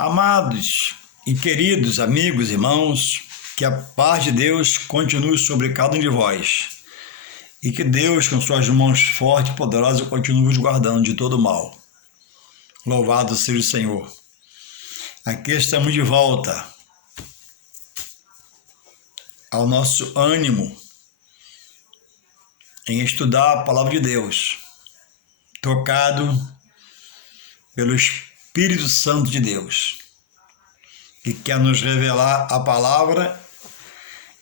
Amados e queridos amigos, irmãos, que a paz de Deus continue sobre cada um de vós e que Deus, com suas mãos fortes e poderosas, continue vos guardando de todo mal. Louvado seja o Senhor. Aqui estamos de volta ao nosso ânimo em estudar a palavra de Deus, tocado pelo Espírito Santo de Deus, que quer nos revelar a palavra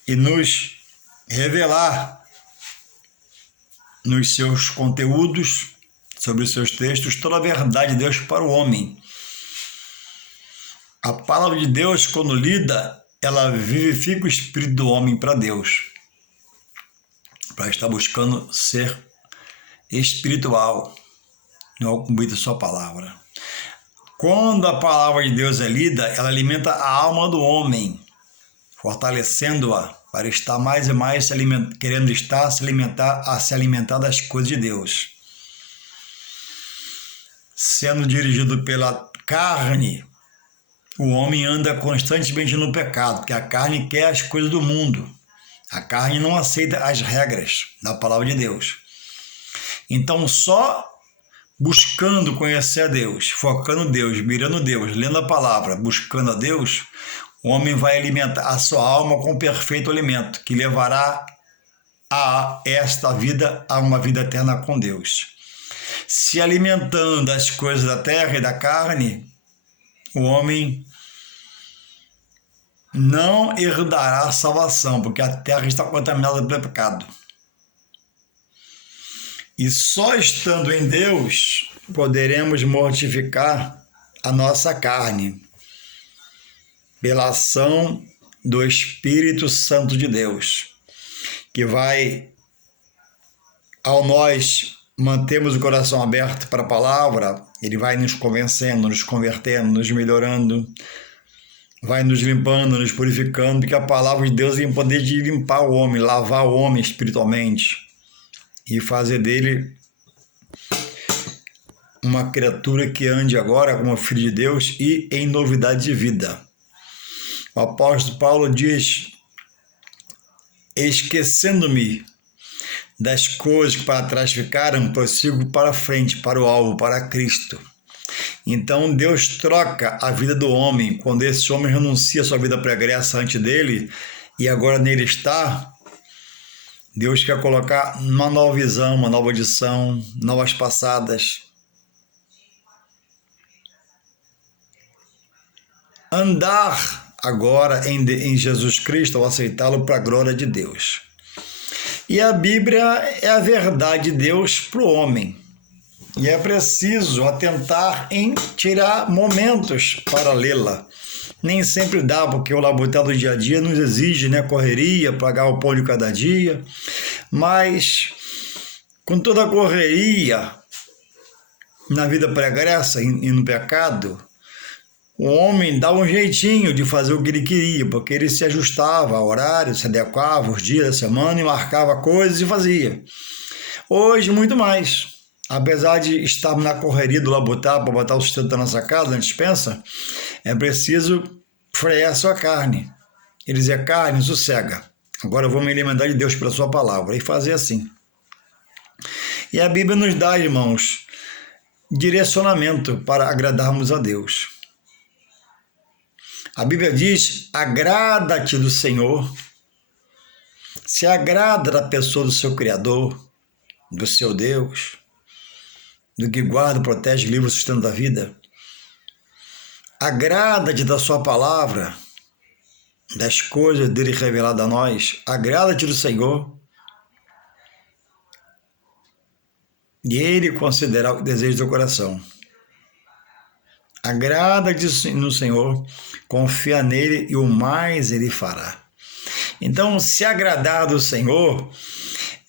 e nos revelar nos seus conteúdos, sobre os seus textos, toda a verdade de Deus para o homem. A palavra de Deus, quando lida, ela vivifica o espírito do homem para Deus, para estar buscando ser espiritual, no cumprir da sua palavra. Quando a palavra de Deus é lida, ela alimenta a alma do homem, fortalecendo-a para estar mais e mais querendo se alimentar das coisas de Deus. Sendo dirigido pela carne, o homem anda constantemente no pecado, porque a carne quer as coisas do mundo. A carne não aceita as regras da palavra de Deus. Então, só buscando conhecer a Deus, focando Deus, mirando Deus, lendo a palavra, buscando a Deus, o homem vai alimentar a sua alma com perfeito alimento, que levará a esta vida a uma vida eterna com Deus. Se alimentando das coisas da terra e da carne, o homem não herdará a salvação, porque a terra está contaminada pelo pecado. E só estando em Deus poderemos mortificar a nossa carne pela ação do Espírito Santo de Deus, que vai, ao nós mantermos o coração aberto para a palavra, ele vai nos convencendo, nos convertendo, nos melhorando, vai nos limpando, nos purificando, porque a palavra de Deus tem o poder de limpar o homem, lavar o homem espiritualmente e fazer dele uma criatura que ande agora como filho de Deus e em novidade de vida. O apóstolo Paulo diz: esquecendo-me das coisas que para trás ficaram, prossigo para frente, para o alvo, para Cristo. Então Deus troca a vida do homem, quando esse homem renuncia a sua vida pregressa antes dele, e agora nele está. Deus quer colocar uma nova visão, uma nova audição, novas passadas. Andar agora em Jesus Cristo, ao aceitá-lo para a glória de Deus. E a Bíblia é a verdade de Deus para o homem. E é preciso atentar em tirar momentos para lê-la. Nem sempre dá, porque o laboratório do dia a dia nos exige, correria, pagar o pão de cada dia. Mas, com toda a correria na vida pregressa e no pecado, o homem dá um jeitinho de fazer o que ele queria, porque ele se ajustava ao horário, se adequava aos dias da semana e marcava coisas e fazia. Hoje, muito mais. Apesar de estarmos na correria do laboratório para botar o sustento da nossa casa, na despensa, é preciso frear a sua carne. Ele dizia: carne, sossega. Agora eu vou me alimentar de Deus pela sua palavra. E fazer assim. E a Bíblia nos dá, irmãos, direcionamento para agradarmos a Deus. A Bíblia diz: agrada-te do Senhor. Se agrada da pessoa do seu Criador, do seu Deus, do que guarda, protege, livra o sustento da vida. Agrada-te da sua palavra, das coisas dele reveladas a nós. Agrada-te do Senhor. E ele considerará o desejo do teu coração. Agrada-te no Senhor, confia nele e o mais ele fará. Então, se agradar do Senhor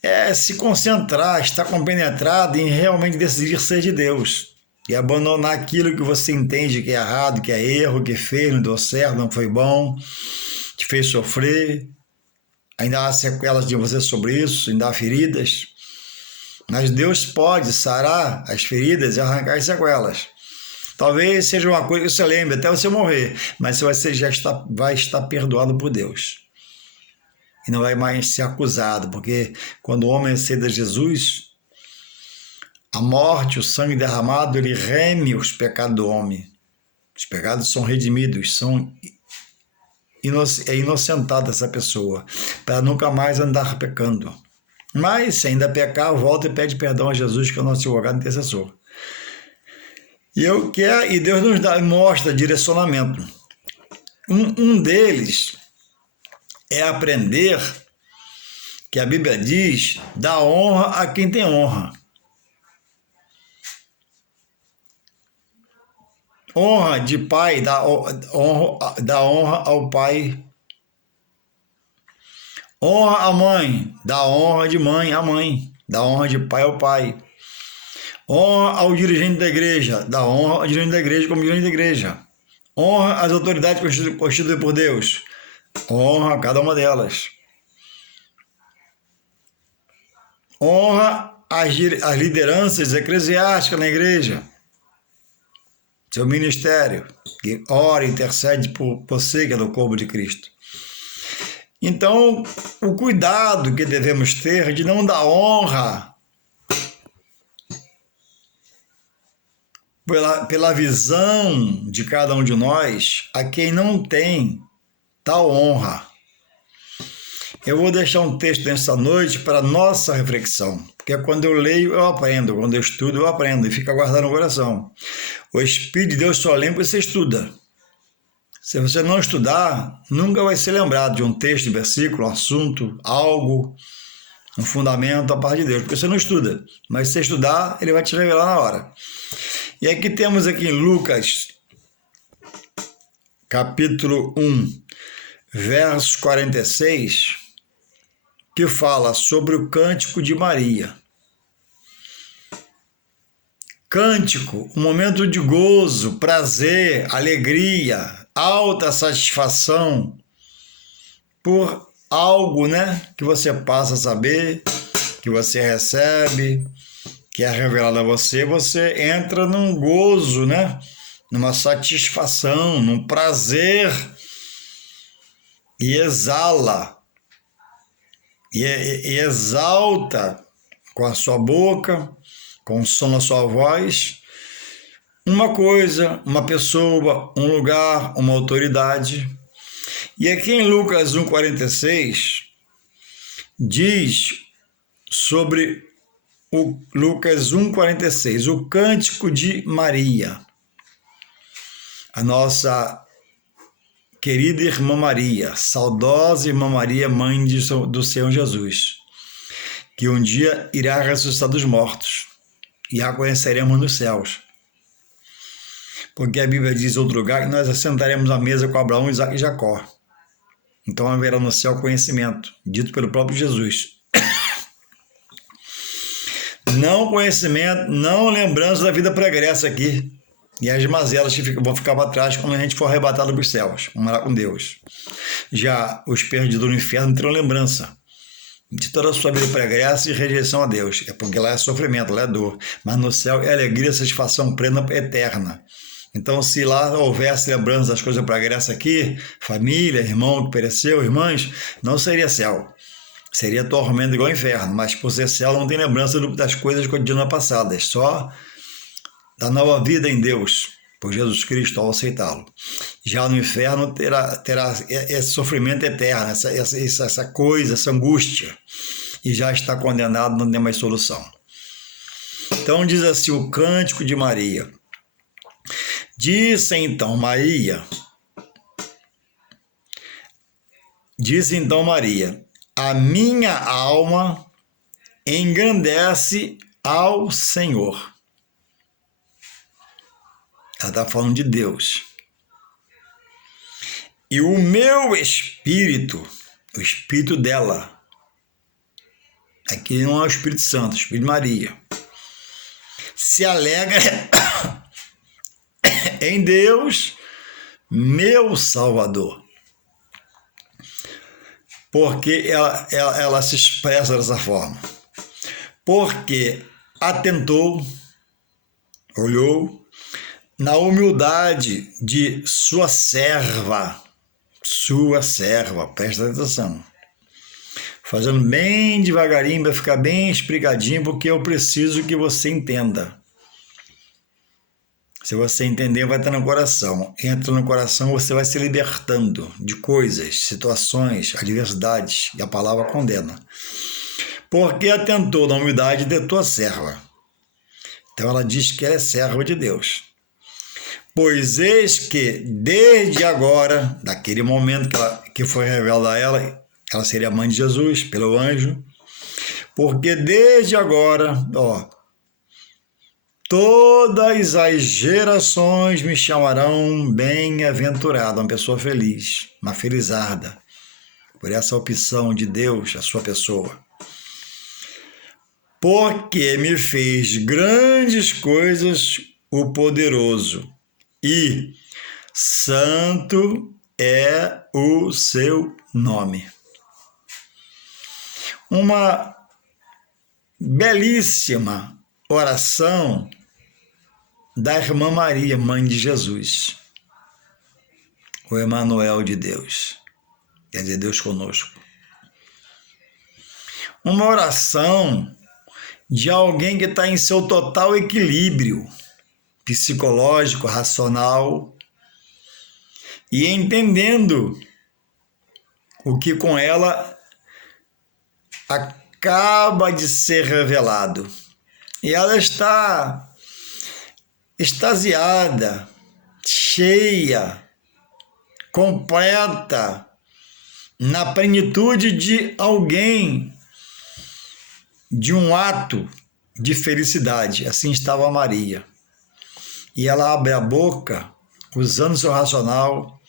é se concentrar, estar compenetrado em realmente decidir ser de Deus e abandonar aquilo que você entende que é errado, que é erro, que fez, não deu certo, não foi bom, te fez sofrer. Ainda há sequelas de você sobre isso, ainda há feridas. Mas Deus pode sarar as feridas e arrancar as sequelas. Talvez seja uma coisa que você lembre até você morrer, mas você vai estar perdoado por Deus. E não vai mais ser acusado, porque quando o homem aceita Jesus, a morte, o sangue derramado, ele reme os pecados do homem. Os pecados são redimidos, é inocentada essa pessoa, para nunca mais andar pecando. Mas, se ainda pecar, volta e pede perdão a Jesus, que é o nosso advogado intercessor. E Deus nos mostra direcionamento. Um deles é aprender que a Bíblia diz: dá honra a quem tem honra. Honra de pai, dá honra ao pai. Honra a mãe, dá honra de mãe à mãe. Dá honra de pai ao pai. Honra ao dirigente da igreja, dá honra ao dirigente da igreja como dirigente da igreja. Honra as autoridades constituídas por Deus, honra cada uma delas. Honra as lideranças eclesiásticas na igreja, seu ministério, que ora e intercede por você, que é do corpo de Cristo. Então, o cuidado que devemos ter de não dar honra pela visão de cada um de nós a quem não tem tal honra. Eu vou deixar um texto nessa noite para nossa reflexão, porque quando eu leio, eu aprendo, quando eu estudo, eu aprendo, e fica guardado no coração. O Espírito de Deus só lembra que você estuda. Se você não estudar, nunca vai ser lembrado de um texto, um versículo, um assunto, algo, um fundamento da parte de Deus, porque você não estuda. Mas se você estudar, ele vai te revelar na hora. E aqui temos aqui em Lucas, capítulo 1, versos 46, que fala sobre o cântico de Maria. Cântico, um momento de gozo, prazer, alegria, alta satisfação por algo, que você passa a saber, que você recebe, que é revelado a você, você entra num gozo, numa satisfação, num prazer, e exala, e exalta com a sua boca, com o som da sua voz, uma coisa, uma pessoa, um lugar, uma autoridade. E aqui em Lucas 1,46, diz sobre o Lucas 1,46, o cântico de Maria, a nossa querida irmã Maria, saudosa irmã Maria, mãe do Senhor Jesus, que um dia irá ressuscitar dos mortos e a conheceremos nos céus. Porque a Bíblia diz em outro lugar que nós assentaremos à mesa com Abraão, Isaque e Jacó. Então haverá no céu conhecimento, dito pelo próprio Jesus. Não conhecimento, não lembrança da vida pregressa aqui. E as mazelas que vão ficar para trás quando a gente for arrebatado para os céus. Vamos lá com Deus. Já os perdidos no inferno terão lembrança de toda a sua vida pregressa e rejeição a Deus. É porque lá é sofrimento, lá é dor. Mas no céu é alegria, satisfação plena, eterna. Então, se lá houvesse lembrança das coisas pregressas aqui, família, irmão que pereceu, irmãs, não seria céu. Seria tormento igual ao inferno. Mas por ser céu não tem lembrança das coisas cotidianas passadas. Só da nova vida em Deus, por Jesus Cristo, ao aceitá-lo. Já no inferno terá esse sofrimento eterno, essa coisa, essa angústia, e já está condenado, não tem mais solução. Então diz assim o cântico de Maria. Disse então Maria, a minha alma engrandece ao Senhor. Ela está falando de Deus. E o meu espírito, o espírito dela, aqui não é o Espírito Santo, é o Espírito de Maria, se alegra em Deus, meu Salvador. Porque ela se expressa dessa forma. Porque atentou, olhou, na humildade de sua serva, presta atenção, fazendo bem devagarinho, vai ficar bem explicadinho, porque eu preciso que você entenda. Se você entender, vai estar no coração. Entra no coração, você vai se libertando de coisas, situações, adversidades, e a palavra condena. Porque atentou na humildade de tua serva. Então ela diz que ela é serva de Deus. Pois eis que, desde agora, daquele momento que foi revelado a ela, ela seria mãe de Jesus, pelo anjo, porque desde agora, todas as gerações me chamarão bem-aventurado, uma pessoa feliz, uma felizarda, por essa opção de Deus, a sua pessoa. Porque me fez grandes coisas o poderoso, e santo é o seu nome. Uma belíssima oração da irmã Maria, mãe de Jesus, o Emanuel de Deus, quer dizer, Deus conosco. Uma oração de alguém que está em seu total equilíbrio psicológico, racional, e entendendo o que com ela acaba de ser revelado. E ela está extasiada, cheia, completa, na plenitude de alguém, de um ato de felicidade. Assim estava Maria. E ela abre a boca, usando seu racional,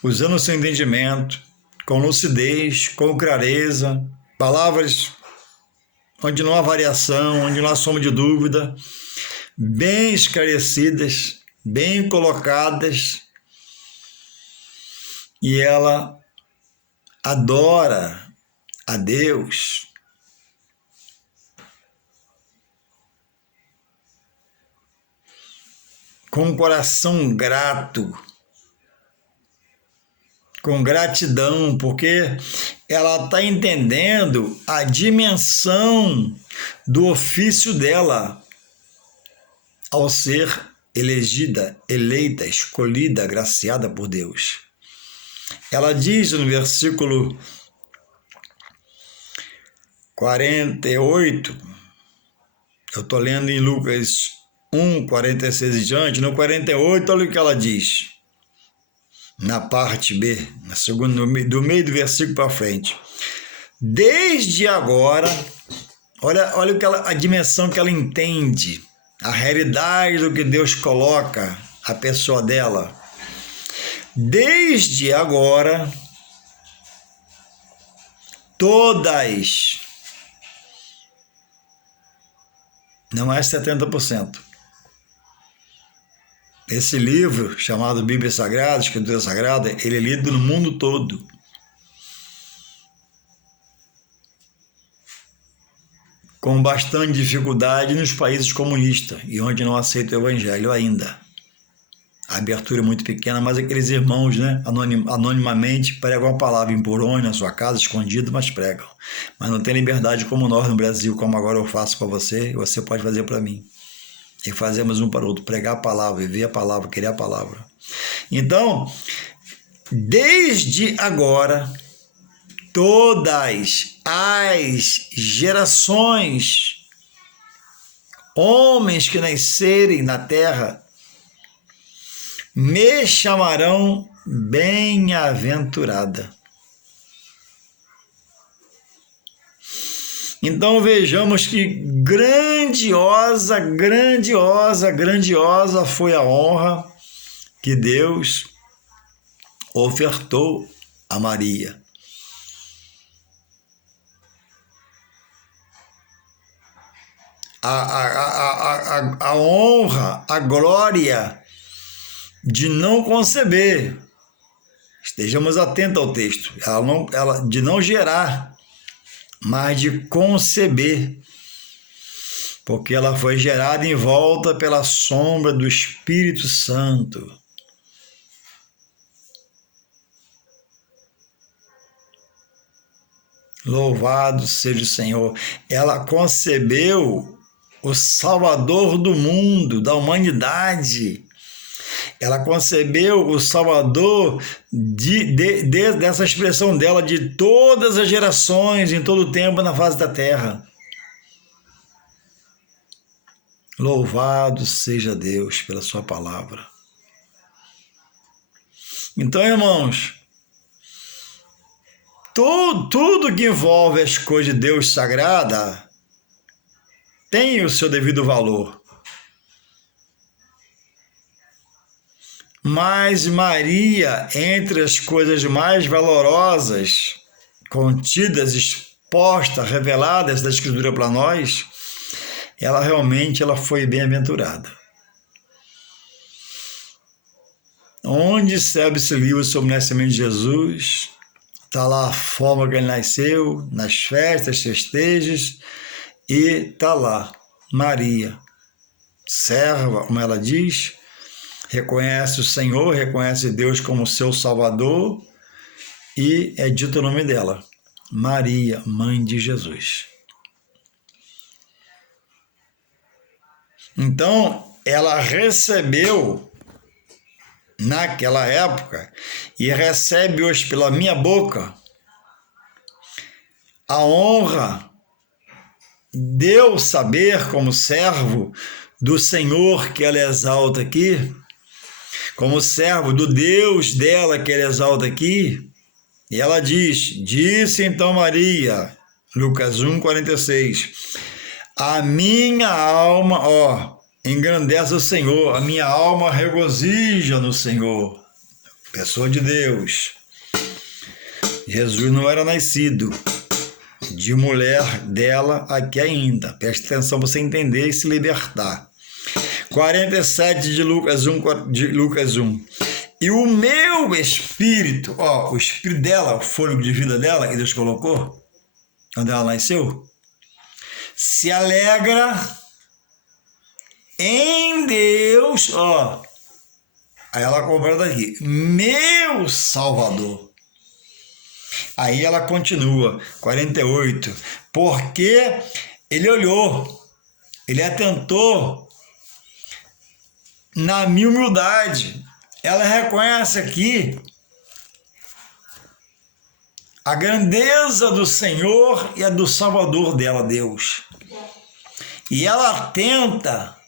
usando seu entendimento, com lucidez, com clareza, palavras onde não há variação, onde não há sombra de dúvida, bem esclarecidas, bem colocadas, e ela adora a Deus com um coração grato, com gratidão, porque ela está entendendo a dimensão do ofício dela ao ser elegida, eleita, escolhida, agraciada por Deus. Ela diz no versículo 48, eu estou lendo em Lucas 1, 46 e diante, no 48, olha o que ela diz. Na parte B, na segunda, do meio do versículo para frente. Desde agora, olha a dimensão que ela entende, a realidade do que Deus coloca a pessoa dela. Desde agora, todas, não é 70%. Esse livro, chamado Bíblia Sagrada, Escritura Sagrada, ele é lido no mundo todo. Com bastante dificuldade nos países comunistas e onde não aceita o evangelho ainda. A abertura é muito pequena, mas aqueles irmãos, né, anonimamente pregam a palavra em porões na sua casa, escondido, mas pregam. Mas não tem liberdade como nós no Brasil, como agora eu faço para você e você pode fazer para mim. E fazemos um para o outro, pregar a palavra, viver a palavra, querer a palavra. Então, desde agora, todas as gerações, homens que nascerem na terra, me chamarão bem-aventurada. Então vejamos que grandiosa foi a honra que Deus ofertou a Maria. A honra, a glória de não conceber. Estejamos atentos ao texto. De não gerar, mas de conceber. porque ela foi gerada em volta pela sombra do Espírito Santo. Louvado seja o Senhor. Ela concebeu o Salvador do mundo, da humanidade. Ela concebeu o Salvador dessa expressão dela de todas as gerações, em todo o tempo, na face da terra. Louvado seja Deus pela sua palavra. Então, irmãos, tudo que envolve as coisas de Deus sagrada tem o seu devido valor. Mas Maria, entre as coisas mais valorosas, contidas, expostas, reveladas da Escritura para nós, ela realmente foi bem-aventurada. Onde serve esse livro sobre o nascimento de Jesus? Está lá a forma que ele nasceu, nas festas, festejos, e está lá Maria, serva, como ela diz, reconhece o Senhor, reconhece Deus como seu Salvador, e é dito o nome dela, Maria, mãe de Jesus. Então, ela recebeu, naquela época, e recebe hoje pela minha boca, a honra de eu saber, como servo do Senhor que ela exalta aqui, como servo do Deus dela que ela exalta aqui, e ela disse então Maria, Lucas 1,46, a minha alma, engrandece o Senhor, a minha alma regozija no Senhor. Pessoa de Deus. Jesus não era nascido de mulher dela aqui ainda. Preste atenção para você entender e se libertar. 47 de Lucas 1. E o meu espírito, o espírito dela, o fôlego de vida dela que Deus colocou, quando ela nasceu, se alegra em Deus, aí ela completa aqui, meu Salvador. Aí ela continua, 48, porque ele olhou, ele atentou na minha humildade. Ela reconhece aqui a grandeza do Senhor e a do Salvador dela, Deus. E ela tenta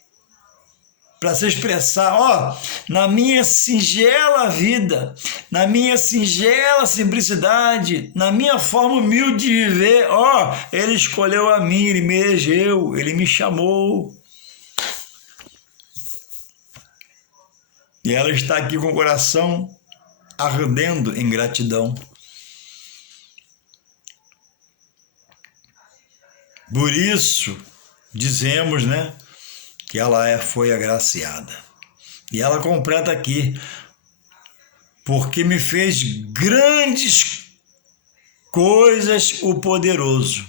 para se expressar, na minha singela vida, na minha singela simplicidade, na minha forma humilde de viver, ele escolheu a mim, ele me elegeu, ele me chamou. E ela está aqui com o coração ardendo em gratidão. Por isso, dizemos, que ela foi agraciada. E ela completa aqui, porque me fez grandes coisas o poderoso.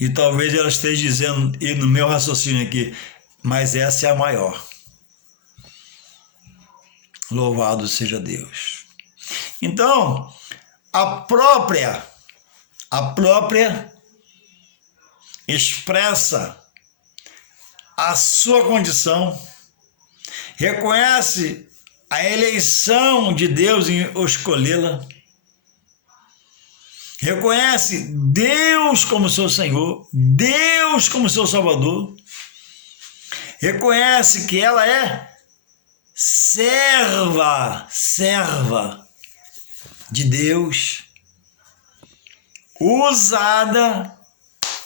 E talvez ela esteja dizendo, e no meu raciocínio aqui, mas essa é a maior. Louvado seja Deus. Então, a própria expressa a sua condição, reconhece a eleição de Deus em escolhê-la, reconhece Deus como seu Senhor, Deus como seu Salvador, reconhece que ela é serva de Deus, usada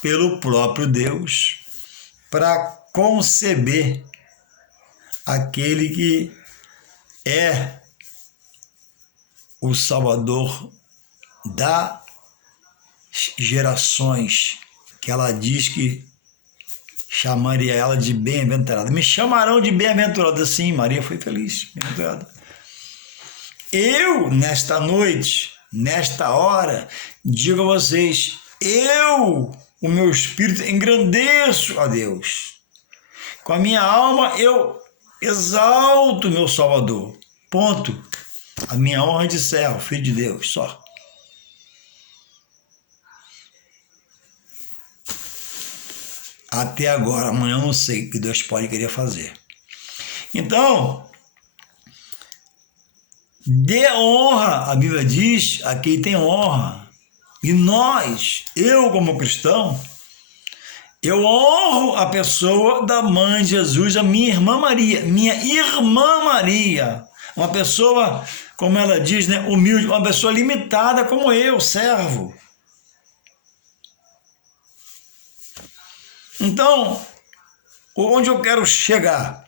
pelo próprio Deus para conceber aquele que é o Salvador das gerações, que ela diz que chamaria ela de bem-aventurada. Me chamarão de bem-aventurada, sim, Maria foi feliz, bem-aventurada. Eu, nesta noite, nesta hora, digo a vocês, eu, o meu espírito engrandeço a Deus. Com a minha alma eu exalto meu Salvador. Ponto. A minha honra de servo, filho de Deus, só. Até agora, amanhã eu não sei o que Deus pode querer fazer. Então, dê honra, a Bíblia diz, a quem tem honra. E nós, eu como cristão, eu honro a pessoa da mãe de Jesus, a minha irmã Maria. Minha irmã Maria, uma pessoa, como ela diz, né, humilde, uma pessoa limitada como eu, servo. Então, onde eu quero chegar?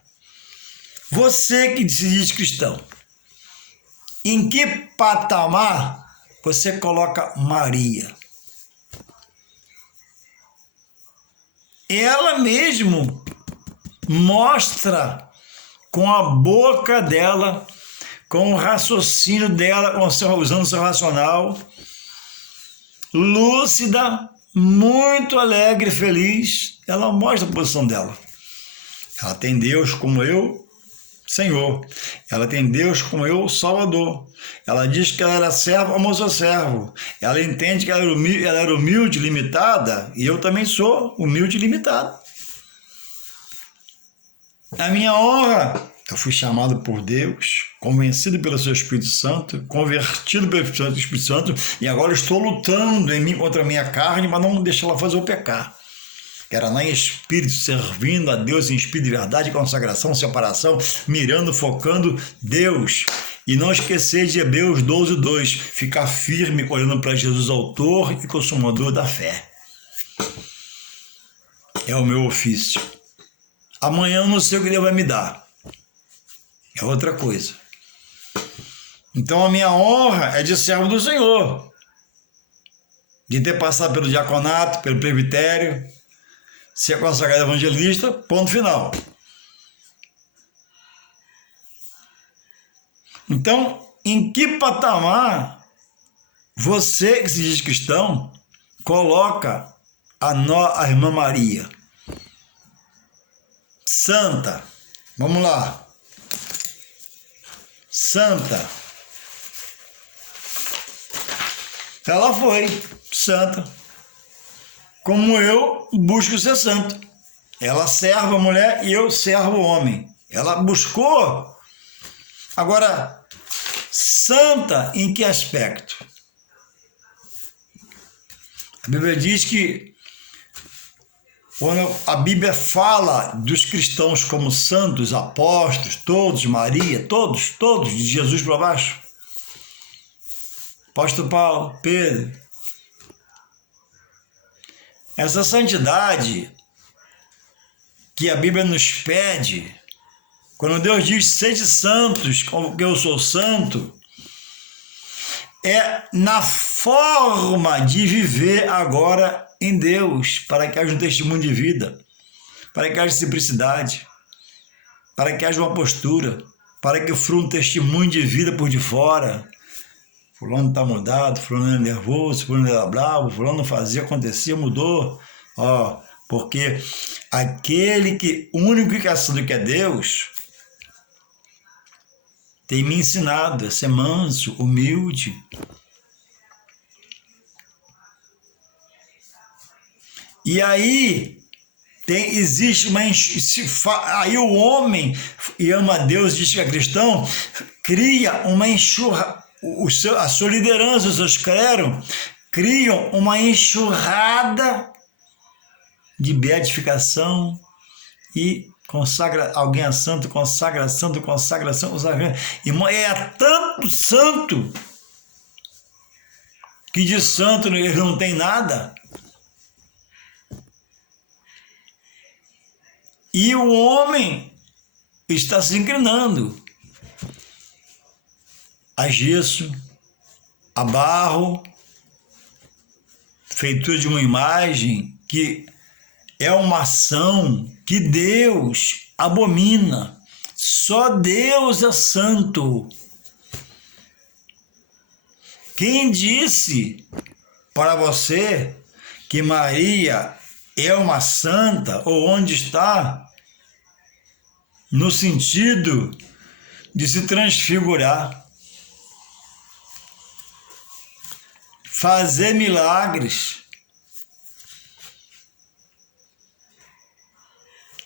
Você que se diz cristão, em que patamar você coloca Maria? Ela mesmo mostra com a boca dela, com o raciocínio dela, usando o seu racional, lúcida, muito alegre, feliz, ela mostra a posição dela. Ela tem Deus como eu, Senhor. Ela tem Deus como eu, Salvador. Ela diz que ela era serva, amou seu servo. Ela entende que ela era humilde, limitada, e eu também sou humilde e limitado. A minha honra, eu fui chamado por Deus, convencido pelo seu Espírito Santo, convertido pelo Espírito Santo, e agora estou lutando em mim contra a minha carne, mas não deixar ela fazer o pecar. Quero andar em espírito, servindo a Deus em espírito de verdade, consagração, separação, mirando, focando Deus. E não esquecer de Hebreus 12:2, ficar firme olhando para Jesus, autor e consumador da fé. É o meu ofício. Amanhã eu não sei o que Ele vai me dar. É outra coisa. Então a minha honra é de servo do Senhor. De ter passado pelo diaconato, pelo presbitério, ser consagrado evangelista, ponto final. Então, em que patamar você que se diz cristão coloca a irmã Maria? Santa. Vamos lá. Santa. Ela foi santa. Como eu busco ser santo. Ela serve a mulher e eu servo o homem. Ela buscou. Agora, santa em que aspecto? A Bíblia diz que quando a Bíblia fala dos cristãos como santos, apóstolos, todos, Maria, todos, de Jesus para baixo. Apóstolo Paulo, Pedro. Essa santidade que a Bíblia nos pede, quando Deus diz, sede santos, como que eu sou santo, é na forma de viver agora em Deus, para que haja um testemunho de vida, para que haja simplicidade, para que haja uma postura, para que flua um testemunho de vida por de fora. Fulano está mudado, fulano é nervoso, fulano era bravo, fulano fazia, acontecia, mudou. Porque aquele que, o único que é santo que é Deus, tem me ensinado a ser manso, humilde. E aí existe uma aí o homem e ama a Deus, diz que é cristão, cria uma a sua liderança, os seus clérigos criam uma enxurrada de beatificação e consagra alguém a santo, consagração. Irmão, é tanto santo que de santo ele não tem nada. E o homem está se inclinando a gesso, a barro, feitura de uma imagem que é uma ação que Deus abomina. Só Deus é santo. Quem disse para você que Maria é uma santa, ou onde está, no sentido de se transfigurar, fazer milagres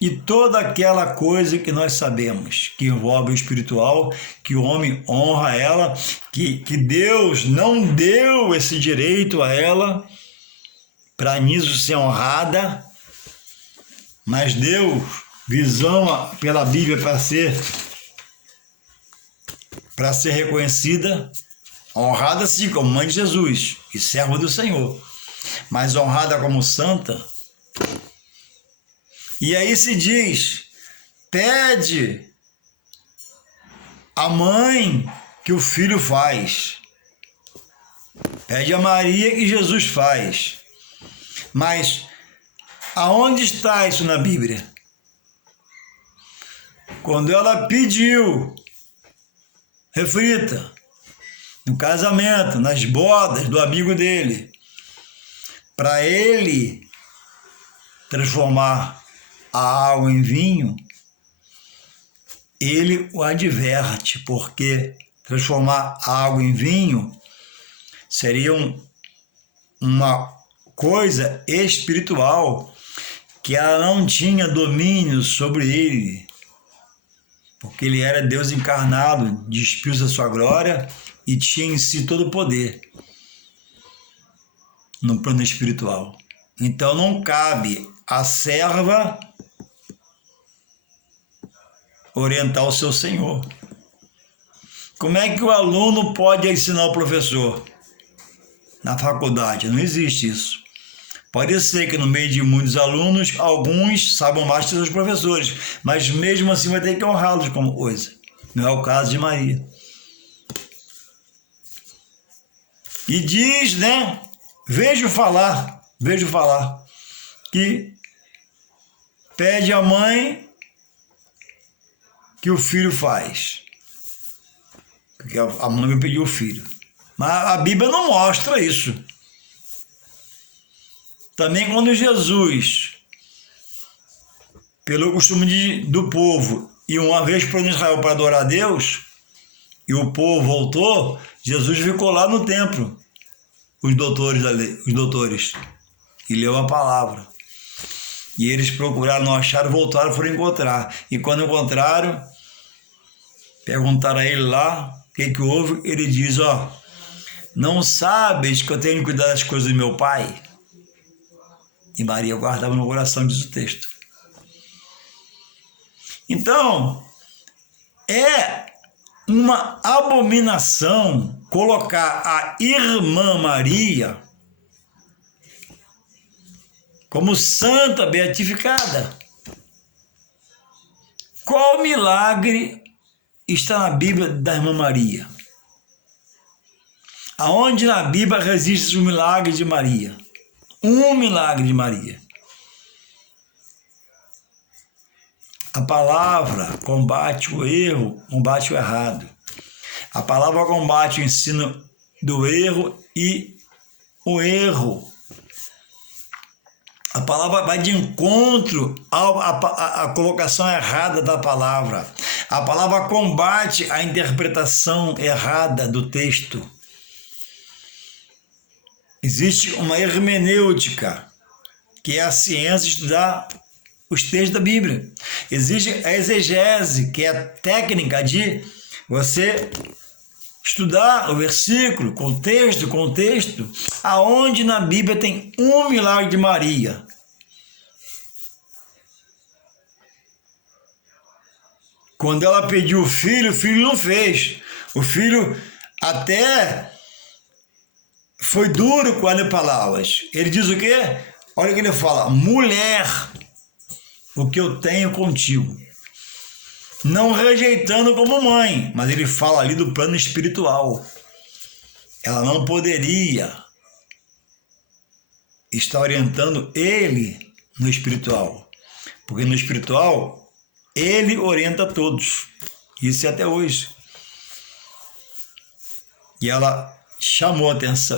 e toda aquela coisa que nós sabemos que envolve o espiritual, que o homem honra ela, que Deus não deu esse direito a ela para nisso ser honrada, mas deu visão pela Bíblia para ser reconhecida, honrada sim como mãe de Jesus e serva do Senhor, mas honrada como santa. E aí se diz, pede a mãe que o filho faz, pede a Maria que Jesus faz. Mas aonde está isso na Bíblia? Quando ela pediu, reflita, no casamento, nas bodas do amigo dele, para ele transformar a água em vinho, ele o adverte, porque transformar a água em vinho seria uma coisa espiritual que ela não tinha domínio sobre ele, porque ele era Deus encarnado, despiu-se da sua glória e tinha em si todo o poder no plano espiritual. Então não cabe à serva orientar o seu senhor. Como é que o aluno pode ensinar o professor? Na faculdade, não existe isso. Pode ser que no meio de muitos alunos, alguns saibam mais que seus professores, mas mesmo assim vai ter que honrá-los como coisa. Não é o caso de Maria. E diz, né? Vejo falar, que pede à mãe que o filho faz. Porque a mãe vai pedir o filho. Mas a Bíblia não mostra isso. Também quando Jesus, pelo costume do povo, e uma vez para Israel para adorar a Deus, e o povo voltou, Jesus ficou lá no templo, os doutores, e leu a palavra. E eles procuraram, não acharam, voltaram, foram encontrar. E quando encontraram, perguntaram a ele lá, o que houve? Ele diz, não sabes que eu tenho que cuidar das coisas do meu pai? E Maria guardava no coração, diz o texto. Então, é uma abominação colocar a irmã Maria como santa beatificada. Qual milagre está na Bíblia da irmã Maria? Aonde na Bíblia resiste o milagre de Maria? Um milagre de Maria. A palavra combate o erro, combate o errado. A palavra combate o ensino do erro e o erro. A palavra vai de encontro à colocação errada da palavra. A palavra combate a interpretação errada do texto. Existe uma hermenêutica, que é a ciência de estudar os textos da Bíblia. Existe a exegese, que é a técnica de você estudar o versículo, contexto, aonde na Bíblia tem um milagre de Maria. Quando ela pediu o filho não fez. O filho até foi duro com as palavras. Ele diz o quê? Olha o que ele fala. Mulher, o que eu tenho contigo. Não rejeitando como mãe, mas ele fala ali do plano espiritual. Ela não poderia estar orientando ele no espiritual. Porque no espiritual, ele orienta todos. Isso é até hoje. E ela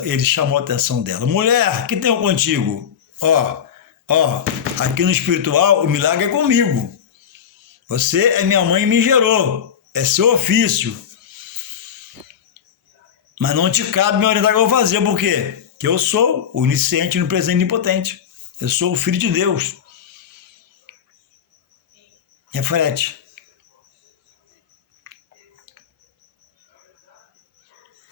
ele chamou a atenção dela. Mulher, que tenho contigo? Ó, aqui no espiritual o milagre é comigo. Você é minha mãe e me gerou. É seu ofício. Mas não te cabe me orientar o que eu vou fazer. Por quê? Porque eu sou o onisciente, onipresente e onipotente. Eu sou o Filho de Deus. Reflete.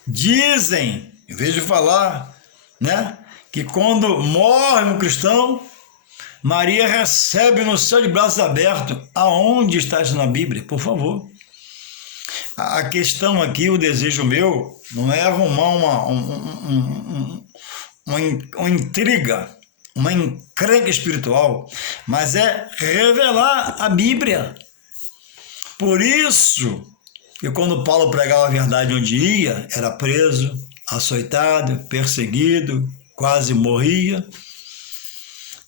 Dizem, em vez de falar, né, que quando morre um cristão, Maria recebe no céu de braços abertos. Aonde está isso na Bíblia? Por favor. A questão aqui, o desejo meu, não é arrumar uma intriga, uma encrenca espiritual, mas é revelar a Bíblia. Por isso que quando Paulo pregava a verdade onde ia, era preso, açoitado, perseguido, quase morria,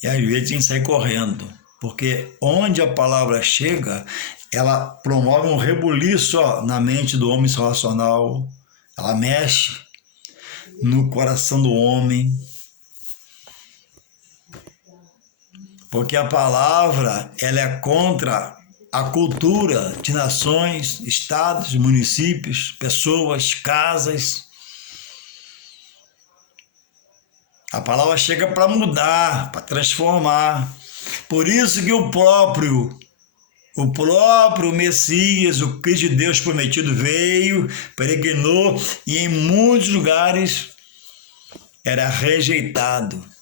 e às vezes tinha que sair correndo, porque onde a palavra chega, ela promove um rebuliço na mente do homem racional, ela mexe no coração do homem, porque a palavra ela é contra a cultura de nações, estados, municípios, pessoas, casas. A palavra chega para mudar, para transformar. Por isso que o próprio Messias, o Cristo de Deus prometido, veio, peregrinou e em muitos lugares era rejeitado.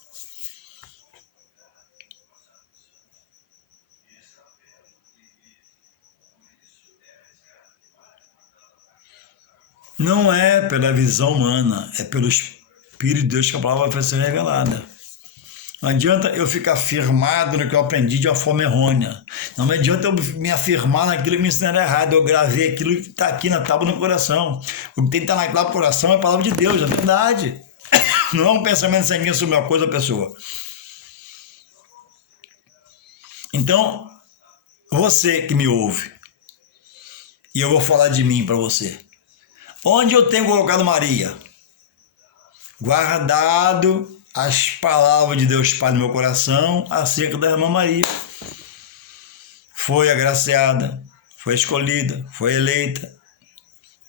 Não é pela visão humana, é pelo Espírito de Deus que a palavra vai ser revelada. Não adianta eu ficar firmado no que eu aprendi de uma forma errônea. Não adianta eu me afirmar naquilo que me ensinaram errado. Eu gravei aquilo que está aqui na tábua no coração. O que tem que estar na tábua no coração é a palavra de Deus, é a verdade. Não é um pensamento sanguíneo sobre uma coisa ou pessoa. Então, você que me ouve, e eu vou falar de mim para você. Onde eu tenho colocado Maria? Guardado as palavras de Deus Pai no meu coração acerca da irmã Maria. Foi agraciada, foi escolhida, foi eleita.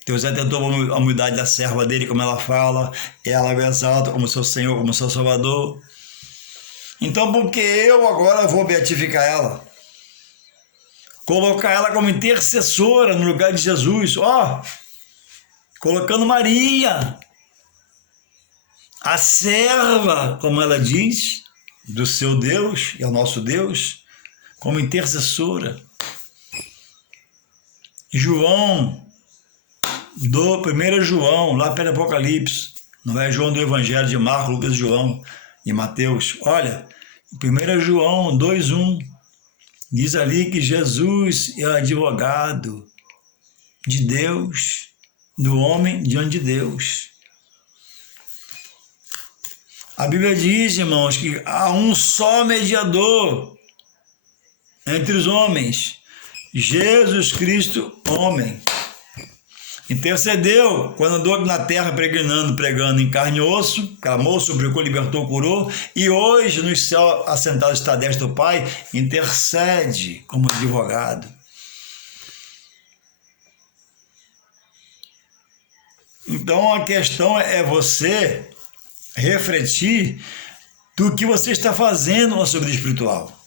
Deus atentou a humildade da serva dele, como ela fala, ela o exalta como seu Senhor, como seu Salvador. Então, por que eu agora vou beatificar ela? Colocar ela como intercessora no lugar de Jesus, colocando Maria, a serva, como ela diz, do seu Deus e ao nosso Deus, como intercessora. João, do 1 João, lá pelo Apocalipse, não é João do Evangelho de Marcos, Lucas, João e Mateus. Olha, 1 João 2:1, diz ali que Jesus é advogado de Deus, do homem diante de Deus. A Bíblia diz, irmãos, que há um só mediador entre os homens, Jesus Cristo, homem. Intercedeu quando andou aqui na terra pregando em carne e osso, clamou, suplicou, libertou, curou, e hoje no céu assentado está à destra do Pai, intercede como advogado. Então a questão é você refletir do que você está fazendo na sua vida espiritual.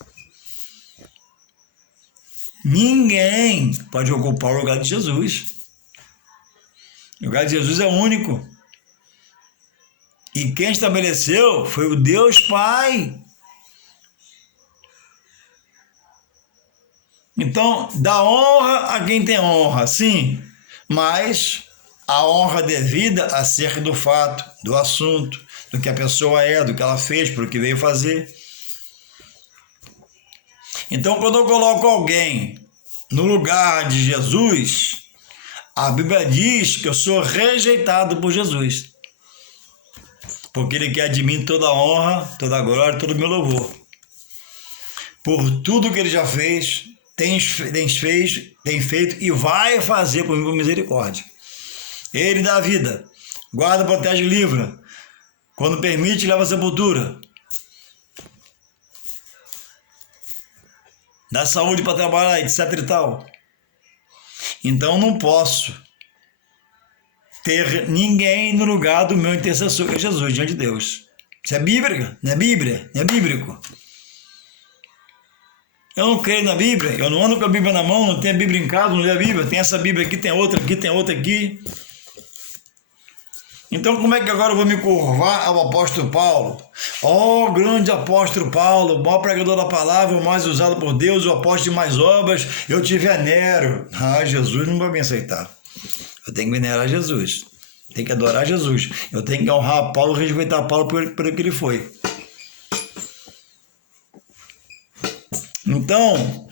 Ninguém pode ocupar o lugar de Jesus. O lugar de Jesus é único. E quem estabeleceu foi o Deus Pai. Então, dá honra a quem tem honra, sim, mas a honra devida acerca do fato, do assunto, do que a pessoa é, do que ela fez, para o que veio fazer. Então, quando eu coloco alguém no lugar de Jesus, a Bíblia diz que eu sou rejeitado por Jesus, porque Ele quer de mim toda a honra, toda a glória, todo o meu louvor, por tudo que Ele já fez, tem feito e vai fazer por mim por misericórdia. Ele dá vida, Guarda, protege e livra. Quando permite, leva à sepultura. Dá saúde para trabalhar, etc e tal. Então não posso ter ninguém no lugar do meu intercessor, que é Jesus, diante de Deus. Isso é bíblico? Não é Bíblia? Não é bíblico? Eu não creio na Bíblia, eu não ando com a Bíblia na mão, não tenho a Bíblia em casa, não leio a Bíblia, tem essa Bíblia aqui, tem outra aqui, tem outra aqui. Então como é que agora eu vou me curvar ao apóstolo Paulo? Oh, grande apóstolo Paulo, o maior pregador da palavra, o mais usado por Deus, o apóstolo de mais obras, eu te venero. Ah, Jesus não vai me aceitar. Eu tenho que venerar Jesus, tenho que adorar Jesus, eu tenho que honrar Paulo, respeitar Paulo por o que ele foi. Então,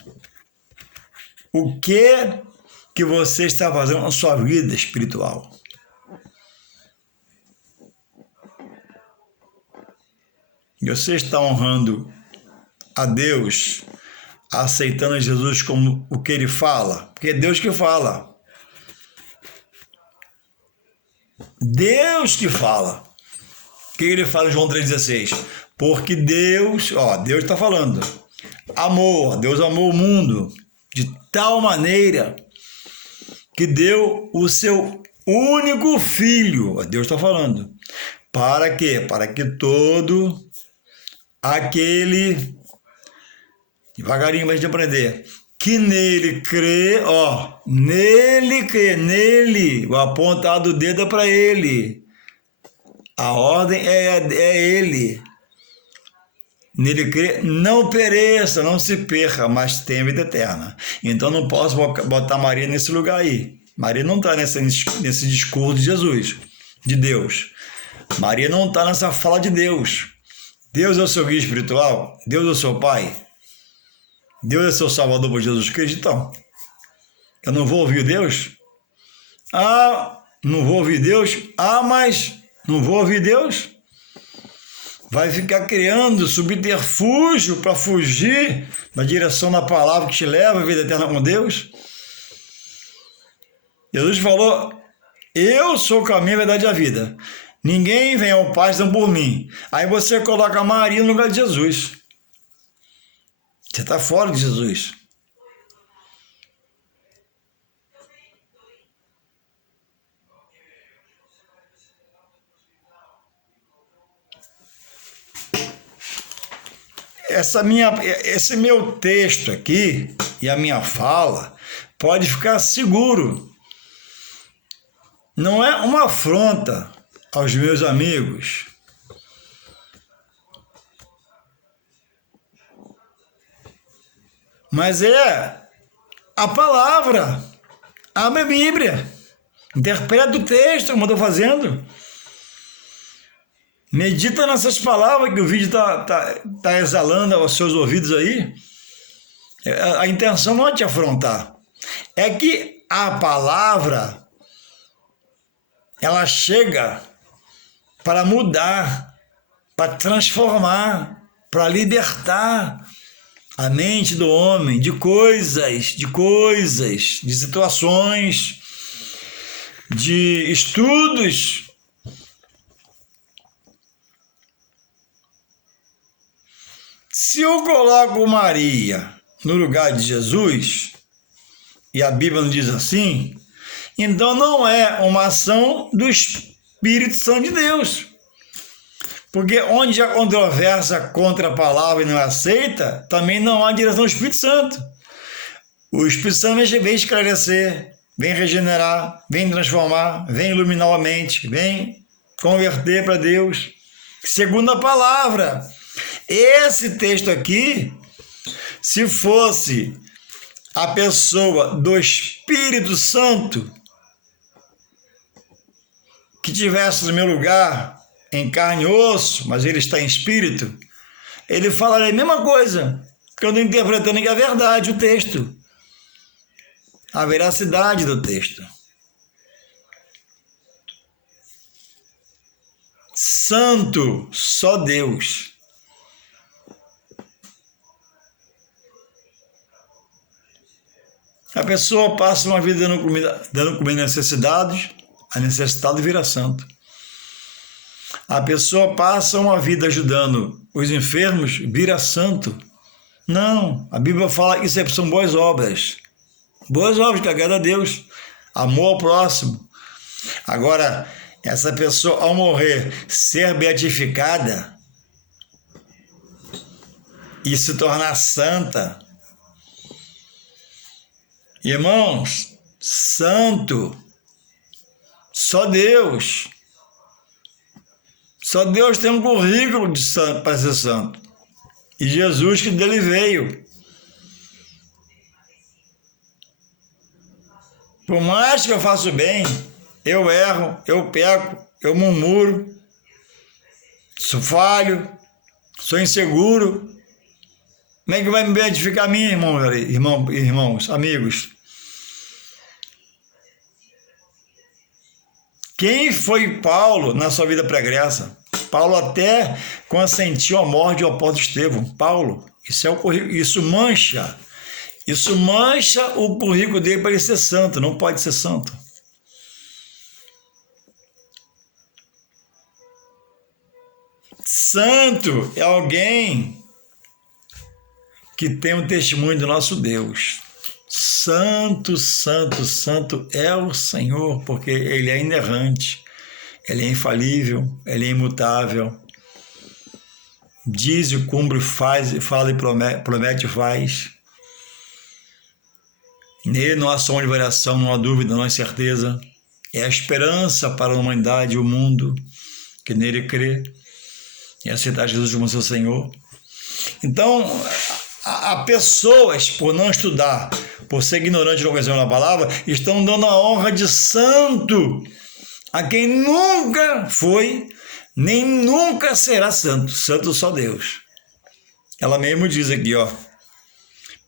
o que você está fazendo na sua vida espiritual? Você está honrando a Deus, aceitando Jesus como o que Ele fala? Porque é Deus que fala. Deus que fala. O que Ele fala em João 3,16? Porque Deus está falando. Deus amou o mundo de tal maneira que deu o seu único filho, Deus está falando, para quê? Para que todo aquele, devagarinho para a gente aprender, que nele crê, nele, o apontado do dedo é para ele, a ordem é ele. Nele crê, não pereça, não se perca, mas tenha vida eterna. Então não posso botar Maria nesse lugar aí. Maria não está nesse discurso de Jesus, de Deus. Maria não está nessa fala de Deus. Deus é o seu guia espiritual? Deus é o seu Pai? Deus é seu Salvador por Jesus Cristo? Então, eu não vou ouvir Deus? Não vou ouvir Deus? Mas não vou ouvir Deus? Vai ficar criando subterfúgio para fugir da direção da palavra que te leva à vida eterna com Deus? Jesus falou, eu sou o caminho, a verdade e a vida. Ninguém vem ao Pai senão por mim. Aí você coloca Maria no lugar de Jesus. Você está fora de Jesus. Esse meu texto aqui e a minha fala pode ficar seguro. Não é uma afronta aos meus amigos. Mas é a palavra. Abre a Bíblia. Interpreta o texto, como eu estou fazendo. Medita nessas palavras que o vídeo tá exalando aos seus ouvidos aí. A intenção não é te afrontar. É que a palavra, ela chega para mudar, para transformar, para libertar a mente do homem de coisas, de situações, de estudos. Se eu coloco Maria no lugar de Jesus, e a Bíblia não diz assim, então não é uma ação do Espírito Santo de Deus. Porque onde há controvérsia contra a palavra e não aceita, também não há direção do Espírito Santo. O Espírito Santo vem esclarecer, vem regenerar, vem transformar, vem iluminar a mente, vem converter para Deus, segundo a palavra. Esse texto aqui, se fosse a pessoa do Espírito Santo que tivesse no meu lugar, em carne e osso, mas ele está em espírito, ele falaria a mesma coisa, que eu estou interpretando que é a verdade, o texto, a veracidade do texto. Santo, só Deus. A pessoa passa uma vida dando comida às necessidades, a necessidade vira santo. a pessoa passa uma vida ajudando os enfermos, vira santo. Não, a Bíblia fala que isso são boas obras. Boas obras que agradam a Deus. Amor ao próximo. Agora, essa pessoa, ao morrer, ser beatificada e se tornar santa. Irmãos, santo, só Deus. Só Deus tem um currículo de santo para ser santo. E Jesus que dele veio. Por mais que eu faça o bem, eu erro, eu peco, eu murmuro, sou falho, sou inseguro. Como é que vai me beatificar a mim, irmãos, amigos? Quem foi Paulo na sua vida pregressa? Paulo até consentiu a morte do apóstolo Estevão. Paulo, isso mancha o currículo dele para ele ser santo. Não pode ser santo. Santo é alguém que tem um testemunho do nosso Deus. Santo, santo, santo é o Senhor, porque Ele é inerrante, Ele é infalível, Ele é imutável. Diz e cumpre, fala e promete e faz. Nele não há som de variação, não há dúvida, não há incerteza. É a esperança para a humanidade e o mundo que nele crê e aceitar Jesus como seu Senhor. Então, há pessoas, por não estudar, por ser ignorante da ocasião da palavra, estão dando a honra de santo a quem nunca foi, nem nunca será santo. Santo só Deus. Ela mesmo diz aqui, ó,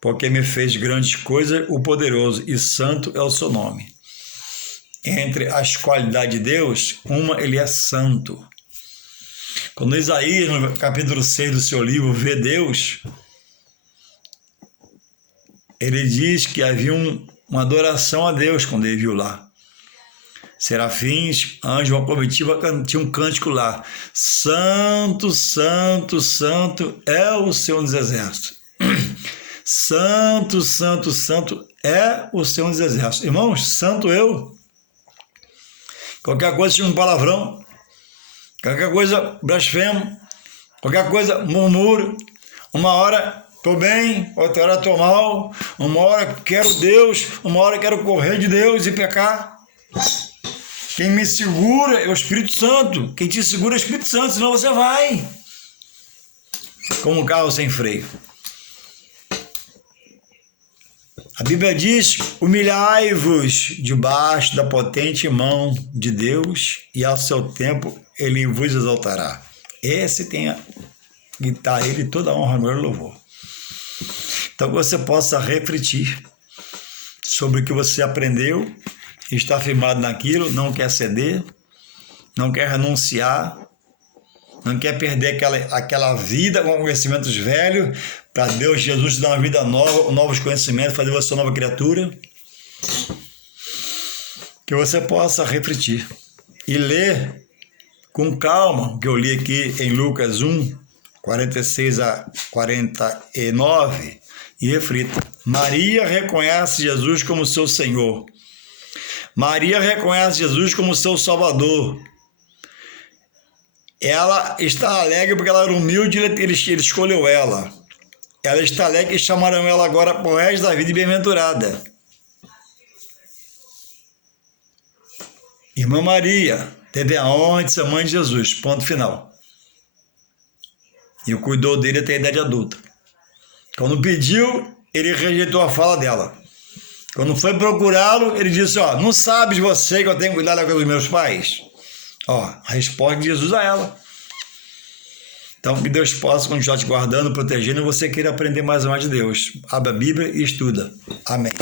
porque me fez grandes coisas o poderoso, e santo é o seu nome. Entre as qualidades de Deus, uma, ele é santo. Quando Isaías, no capítulo 6 do seu livro, vê Deus, ele diz que havia uma adoração a Deus quando ele viu lá. Serafins, anjos, uma comitiva, tinha um cântico lá. Santo, santo, santo é o Senhor dos Exércitos. Santo, santo, santo é o Senhor dos Exércitos. Irmãos, santo eu. Qualquer coisa tinha um palavrão. Qualquer coisa blasfemo. Qualquer coisa murmuro. Uma hora estou bem, outra hora estou mal. Uma hora quero Deus, uma hora quero correr de Deus e pecar. Quem me segura é o Espírito Santo. Quem te segura é o Espírito Santo, senão você vai. Como um carro sem freio. A Bíblia diz, humilhai-vos debaixo da potente mão de Deus e ao seu tempo ele vos exaltará. Esse tem que dar ele toda a honra, glória e louvor. Então que você possa refletir sobre o que você aprendeu, está firmado naquilo, não quer ceder, não quer renunciar, não quer perder aquela vida com conhecimentos velhos, para Deus, Jesus, te dar uma vida nova, novos conhecimentos, fazer você uma nova criatura. Que você possa refletir e ler com calma, que eu li aqui em Lucas 1, 46 a 49, e reflita. Maria reconhece Jesus como seu Senhor. Maria reconhece Jesus como seu Salvador. Ela está alegre porque ela era humilde e ele escolheu ela. Ela está alegre e chamaram ela agora para o resto da vida de bem-aventurada. Irmã Maria teve a honra de ser mãe de Jesus, ponto final. E cuidou dele até a idade adulta. Quando pediu, ele rejeitou a fala dela. Quando foi procurá-lo, ele disse, ó, não sabes você que eu tenho cuidado da coisa dos meus pais? Ó, a resposta de Jesus a ela. Então, que Deus possa continuar te guardando, protegendo, e você queira aprender mais ou mais de Deus. Abra a Bíblia e estuda. Amém.